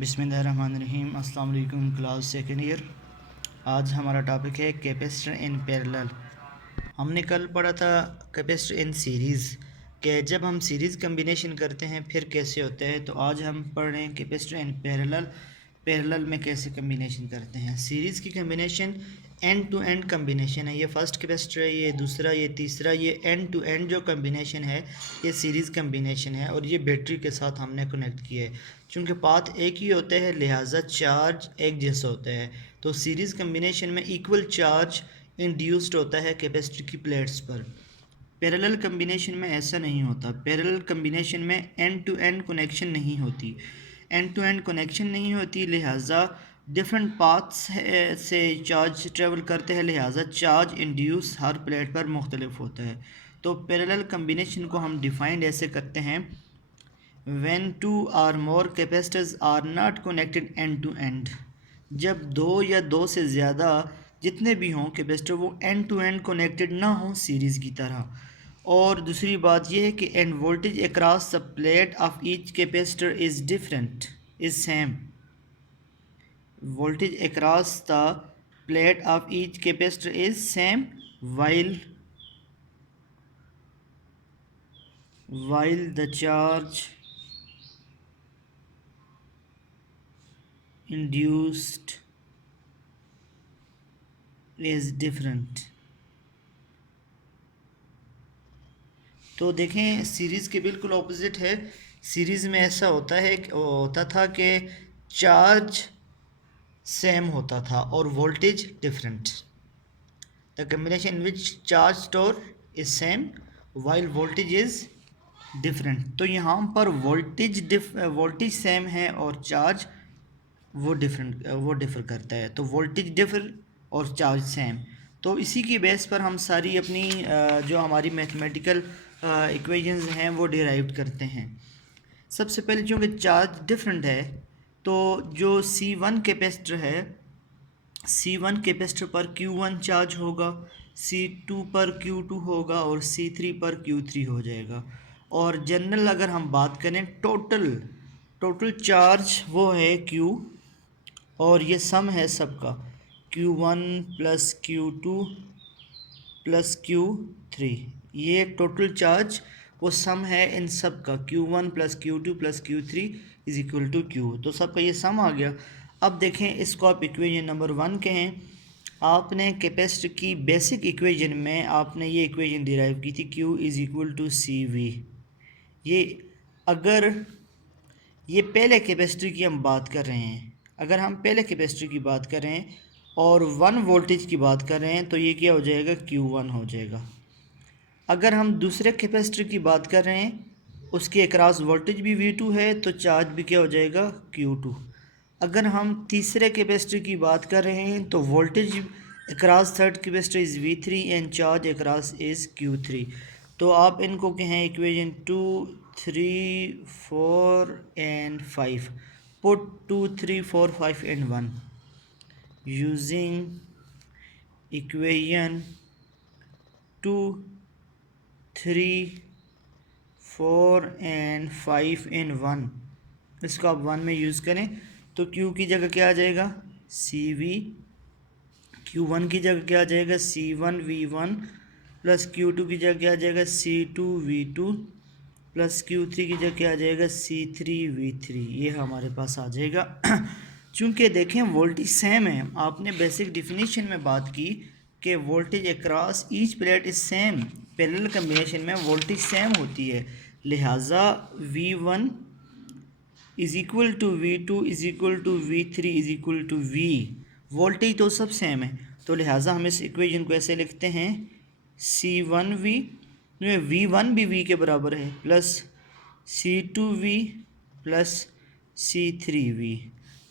बिस्मिल्लाहिर्रहमानिर्रहीम। अस्सलाम वालेकुम क्लास सेकेंड ईयर। आज हमारा टॉपिक है कैपेसिटर इन पैरेलल। हमने कल पढ़ा था कैपेसिटर इन सीरीज़ के जब हम सीरीज़ कम्बिनेशन करते हैं फिर कैसे होता है। तो आज हम पढ़ रहे हैं कैपेसिटर इन पैरेलल। पैरेलल में कैसे कम्बिनेशन करते हैं। सीरीज़ की combination end to end combination है। ये फर्स्ट कैपेसिटर है, ये दूसरा, ये तीसरा। ये एंड टू एंड जो कम्बिनेशन है ये सीरीज़ कम्बिनेशन है और ये बैटरी के साथ हमने कनेक्ट किया है। चूँकि पाथ एक ही होते हैं लिहाजा चार्ज एक जैसा होता है। तो सीरीज़ कम्बिनेशन में इक्वल चार्ज इंड्यूस्ड होता है कैपेसिटर की प्लेट्स पर। पैरेलल कम्बिनेशन में ऐसा नहीं होता। पैरेलल कम्बिनेशन में एंड टू एंड कनेक्शन नहीं होती। एंड टू एंड कनेक्शन नहीं होती लिहाजा डिफरेंट पाथ्स से चार्ज ट्रेवल करते हैं, लिहाजा चार्ज इंड्यूस हर प्लेट पर मुख्तलिफ होता है। तो पैरेलल कम्बिनेशन को हम डिफाइंड ऐसे करते हैं, when two or more capacitors are not connected end to end। जब दो या दो से ज़्यादा जितने भी हों कैपेसिटर वो एंड टू एंड कनेक्टेड ना हों सीरीज़ की तरह। और दूसरी बात यह है कि end voltage across the plate of each capacitor is different is same. voltage across the plate of each capacitor is same while the charge induced is different। तो देखें सीरीज़ के बिल्कुल ऑपोजिट है। सीरीज़ में ऐसा होता था कि चार्ज सेम होता था और voltage different. The combination in which charge store is same while voltage is different. तो यहाँ पर वोल्टेज सेम है और चार्ज वो डिफ़र करता है। तो वोल्टेज डिफ़र और चार्ज सेम। तो इसी की बेस पर हम सारी अपनी जो हमारी मैथमेटिकल इक्वेशंस हैं वो डिराइव करते हैं। सबसे पहले चूँकि चार्ज डिफरेंट है तो जो C1 कैपेसिटर है, C1 कैपेसिटर पर Q1 चार्ज होगा, C2 पर Q2 होगा और C3 पर Q3 हो जाएगा। और जनरल अगर हम बात करें टोटल चार्ज वो है Q और ये सम है सबका Q1 plus Q2 plus Q3। ये टोटल चार्ज वो सम है इन सब का Q1 plus Q2 plus Q3 is equal to Q। तो सबका ये सम आ गया। अब देखें इसको आप इक्वेशन नंबर 1 कहें। आपने कैपेसिटर की बेसिक इक्वेशन में आपने ये इक्वेशन डिराइव की थी Q is equal to CV। ये अगर ये पहले कैपेसिटर की हम बात कर रहे हैं, अगर हम पहले कैपेसिटर की बात कर रहे हैं और 1 वोल्टेज की बात कर रहे हैं तो ये क्या हो जाएगा Q1 हो जाएगा। अगर हम दूसरे कैपेसिटर की बात कर रहे हैं उसके अक्रॉस वोल्टेज भी V2 है तो चार्ज भी क्या हो जाएगा Q2। अगर हम तीसरे कैपेसिटर की बात कर रहे हैं तो voltage across third capacitor is V3 and charge across is Q3। तो आप इनको कहें equation 2, 3, 4 and 5। Put 2, 3, 4, 5 and 1 using equation 2, 3, 4 and 5 इन 1। इसको आप 1 में यूज़ करें तो Q की जगह क्या आ जाएगा CV। Q1 की जगह क्या आ जाएगा C1 V1 प्लस Q2 की जगह क्या आ जाएगा C2 V2 प्लस Q3 की जगह क्या आ जाएगा C3 V3। ये हमारे पास आ जाएगा। चूँकि देखें वोल्टेज सेम है, आपने बेसिक डिफिनीशन में बात की कि voltage across each plate is same. Parallel combination में वोल्टेज सेम होती है, लिहाजा V1 is equal to V2 is equal to V3 is equal to V। Voltage तो सब सेम है तो लिहाजा हम इस इक्वेशन को ऐसे लिखते हैं C1V में V1 भी V के बराबर है प्लस C2V प्लस C3V।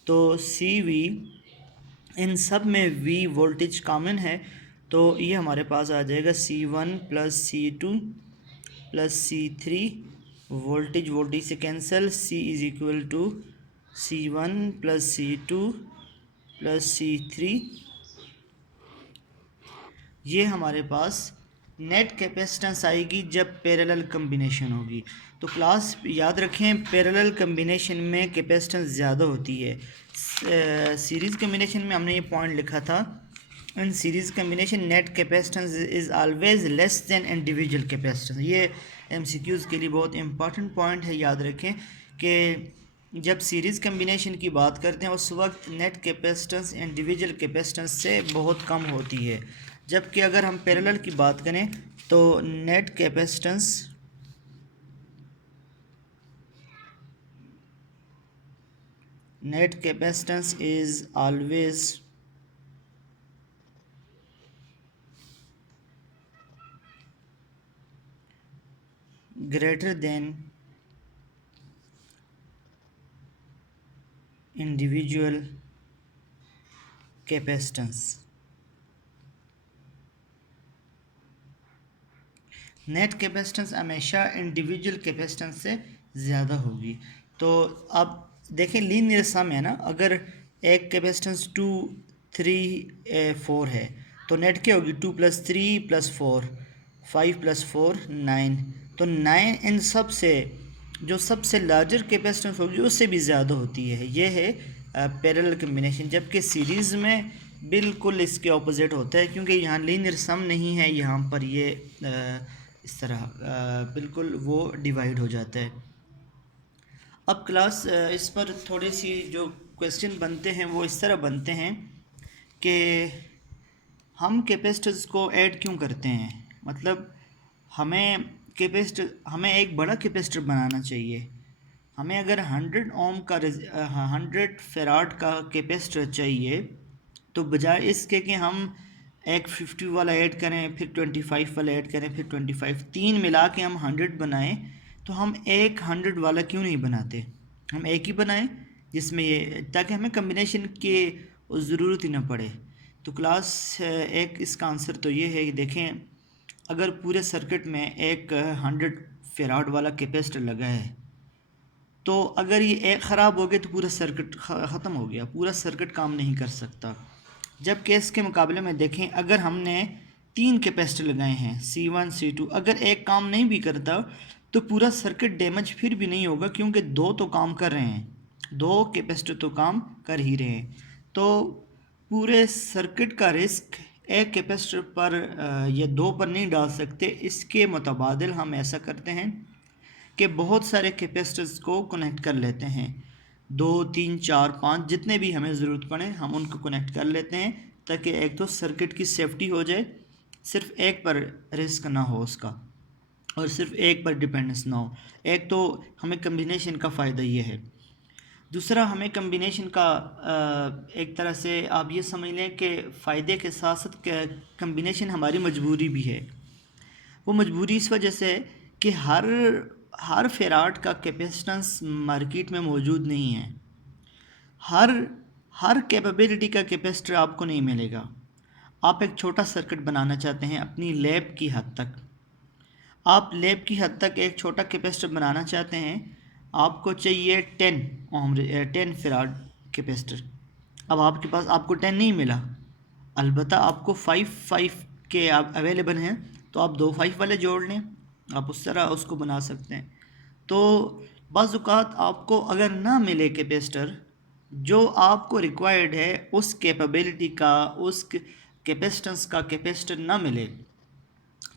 तो CV इन सब में V वोल्टेज कॉमन है तो ये हमारे पास आ जाएगा C1 plus C2 plus C3। Voltage से cancel, C is equal to C1 plus C2 plus C3। ये हमारे पास नेट कैपेसिटेंस आएगी जब पैरेलल कम्बिनेशन होगी। तो क्लास याद रखें, पैरेलल कम्बिनेशन में कैपेसिटेंस ज़्यादा होती है। सीरीज़ कम्बिनेशन में हमने ये पॉइंट लिखा था, in series combination net capacitance is always less than individual capacitance. ये एमसीक्यूज़ के लिए बहुत इंपॉर्टेंट पॉइंट है, याद रखें कि जब सीरीज़ कम्बिनेशन की बात करते हैं उस वक्त नेट कैपेसिटेंस इंडिविजुअल कैपेसिटेंस से बहुत कम होती है, जबकि अगर हम पैरेलल की बात करें तो net capacitance is always greater than individual capacitance। Net capacitance हमेशा इंडिविजुअल कैपेसिटेंस से ज़्यादा होगी। तो अब देखें लीनियर सम है ना, अगर एक कैपेसिटेंस 2 3 4 है तो नेट क्या होगी, 2 + 3 + 4 5 + 4 9। तो 9 इन सब से जो सबसे लार्जर कैपेसिटेंस होगी उससे भी ज़्यादा होती है। ये है पैरेलल कम्बिनेशन, जबकि सीरीज़ में बिल्कुल इसके ऑपोजिट होता है, क्योंकि यहाँ लीनियर सम नहीं है, यहाँ पर ये इस तरह बिल्कुल वो डिवाइड हो जाता है। अब क्लास इस पर थोड़ी सी जो क्वेश्चन बनते हैं वो इस तरह बनते हैं कि हम कैपेसिटर्स को ऐड क्यों करते हैं, मतलब हमें एक बड़ा कैपेसिटर बनाना चाहिए। हमें अगर 100 ओम का 100 फेराड का कैपेसिटर चाहिए, तो बजाय इसके कि हम एक 50 वाला ऐड करें, फिर 25 वाला ऐड करें, फिर 25, तीन मिला के हम 100 बनाएं, तो हम एक 100 वाला क्यों नहीं बनाते, हम एक ही बनाएं जिसमें ये, ताकि हमें कम्बिनेशन की ज़रूरत ही ना पड़े। तो क्लास एक इसका आंसर तो ये है कि देखें, अगर पूरे सर्किट में एक 100 फेराड वाला कैपेसिटर लगा है, तो अगर ये एक ख़राब हो गया तो पूरा सर्किट ख़त्म हो गया, पूरा सर्किट काम नहीं कर सकता। जब केस के मुकाबले में देखें, अगर हमने 3 कैपेसिटर लगाए हैं C1 C2, अगर एक काम नहीं भी करता तो पूरा सर्किट डैमेज फिर भी नहीं होगा, क्योंकि दो तो काम कर रहे हैं, दो कैपेसिटर तो काम कर ही रहे हैं। तो पूरे सर्किट का रिस्क एक कैपेसिटर पर या दो पर नहीं डाल सकते। इसके मुतबादिल हम ऐसा करते हैं कि बहुत सारे कैपेसिटर्स को कनेक्ट कर लेते हैं, 2 3 4 5 जितने भी हमें ज़रूरत पड़े हम उनको कनेक्ट कर लेते हैं, ताकि एक तो सर्किट की सेफ्टी हो जाए, सिर्फ एक पर रिस्क ना हो उसका, और सिर्फ एक पर डिपेंडेंस ना हो। एक तो हमें कम्बिनेशन का फ़ायदा ये है। दूसरा, हमें कम्बिनेशन का एक तरह से आप ये समझ लें कि फ़ायदे के साथ साथ कम्बिनेशन हमारी मजबूरी भी है। वो मजबूरी इस वजह से है कि हर फेराड का कैपेसिटेंस मार्केट में मौजूद नहीं है, हर हर कैपेबिलिटी का कैपेसिटर आपको नहीं मिलेगा। आप एक छोटा सर्किट बनाना चाहते हैं अपनी लैब की हद तक, आप लैब की हद तक एक छोटा कैपेसिटर बनाना चाहते हैं, आपको चाहिए 10 फेराड कैपेसिटर। अब आपके पास आपको 10 नहीं मिला, अलबत्ता आपको 5 के आप अवेलेबल हैं, तो आप 2 5 वाले जोड़ लें, आप उस तरह उसको बना सकते हैं। तो बाज़ औक़ात आपको अगर ना मिले कैपेसिटर जो आपको रिक्वायर्ड है, उस कैपेबिलिटी का, उस कैपेसिटेंस का कैपेसिटर ना मिले,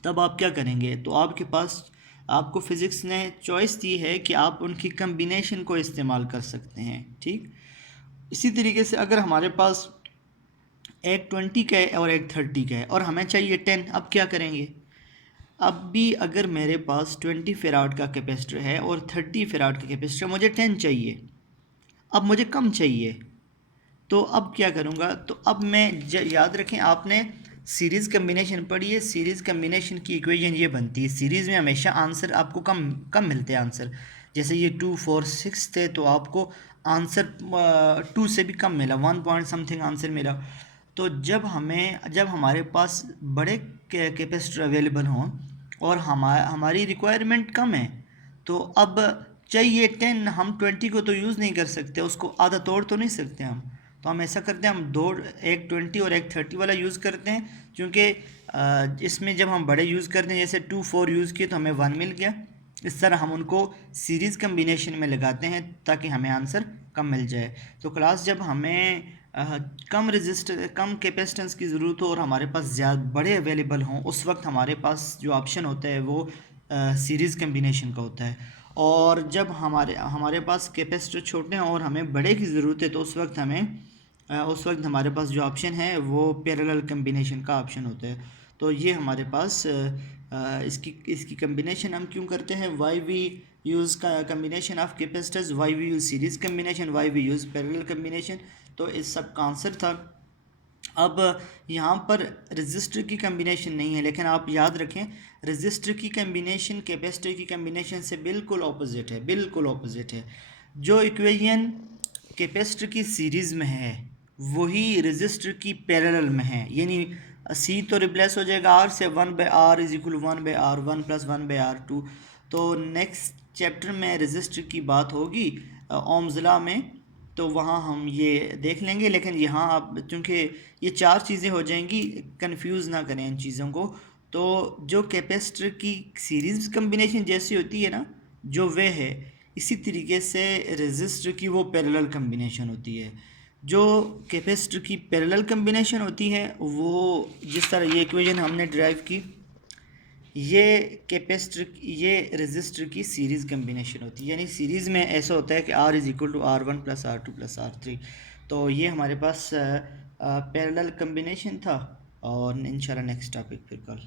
तब आप क्या करेंगे? तो आपके पास, आपको फ़िज़िक्स ने चॉइस दी है कि आप उनकी कम्बिनेशन को इस्तेमाल कर सकते हैं, ठीक। इसी तरीके से अगर हमारे पास एक 20 का है और एक 30 का है और हमें चाहिए 10, अब क्या करेंगे? अब भी अगर मेरे पास 20 फेराड का कैपेसिटर है और 30 फेराड का कैपेसिटर, मुझे 10 चाहिए, अब मुझे कम चाहिए, तो अब क्या करूँगा? तो अब मैं याद रखें, आपने सीरीज़ कम्बिनेशन पढ़ी है, सीरीज़ कम्बिनेशन की इक्वेशन ये बनती है, सीरीज़ में हमेशा आंसर आपको कम कम मिलते हैं आंसर। जैसे ये 2 4 6 थे तो आपको आंसर 2 से भी कम मिला, 1 पॉइंट समथिंग आंसर मिला। तो जब हमारे पास बड़े कैपेसिटर अवेलेबल हों और हमारी रिक्वायरमेंट कम है, तो अब चाहिए 10, हम 20 को तो यूज़ नहीं कर सकते, उसको आधा तोड़ तो नहीं सकते हम, तो हम ऐसा करते हैं, हम दो, एक 20 और एक 30 वाला यूज़ करते हैं, क्योंकि इसमें जब हम बड़े यूज़ करते हैं, जैसे 2 4 यूज़ किए तो हमें 1 मिल गया। इस तरह हम उनको सीरीज़ कम्बिनेशन में लगाते हैं ताकि हमें आंसर कम मिल जाए। तो क्लास, जब हमें कम कैपेसिटेंस की ज़रूरत हो और हमारे पास ज़्यादा बड़े अवेलेबल हों, उस वक्त हमारे पास जो ऑप्शन होता है वो सीरीज़ कम्बिनेशन का होता है। और जब हमारे पास कैपेसिटर छोटे हैं और हमें बड़े की ज़रूरत है, तो उस वक्त हमारे पास जो ऑप्शन है वो पैरेलल कम्बिनेशन का ऑप्शन होता है। तो ये हमारे पास इसकी कम्बिनेशन हम क्यों करते हैं, वाई वी यूज़ का combination of capacitors, why we use series combination, why we use parallel combination. तो इस सब का आंसर था। अब यहाँ पर रजिस्टर की कम्बिनेशन नहीं है, लेकिन आप याद रखें रजिस्टर की कम्बिनेशन कैपेसिटर की कम्बिनेशन से बिल्कुल ऑपोजिट है, बिल्कुल ऑपोजिट है। जो इक्वेशन कैपेसिटर की सीरीज़ में है वही रजिस्टर की पैरेलल में है, यानी सी तो रिप्लेस हो जाएगा आर से, 1/r is equal 1/r 1 + 1/r2। तो नेक्स्ट चैप्टर में रजिस्टर की बात होगी ओम्स लॉ में, तो वहाँ हम ये देख लेंगे। लेकिन यहाँ आप, चूँकि ये चार चीज़ें हो जाएंगी, कंफ्यूज ना करें इन चीज़ों को। तो जो कैपेसिटर की सीरीज़ कम्बिनेशन जैसी होती है ना, जो वे है, इसी तरीके से रेजिस्टर की वो पैरेलल कम्बिनेशन होती है। जो कैपेसिटर की पैरेलल कम्बिनेशन होती है वो, जिस तरह ये इक्वेशन हमने ड्राइव की, ये रेजिस्टर की सीरीज़ कम्बिनेशन होती है। यानी सीरीज़ में ऐसा होता है कि R is equal to R1 + R2 + R3। तो ये हमारे पास पैरेलल कम्बिनेशन था। और इंशाल्लाह नेक्स्ट टॉपिक फिर कल।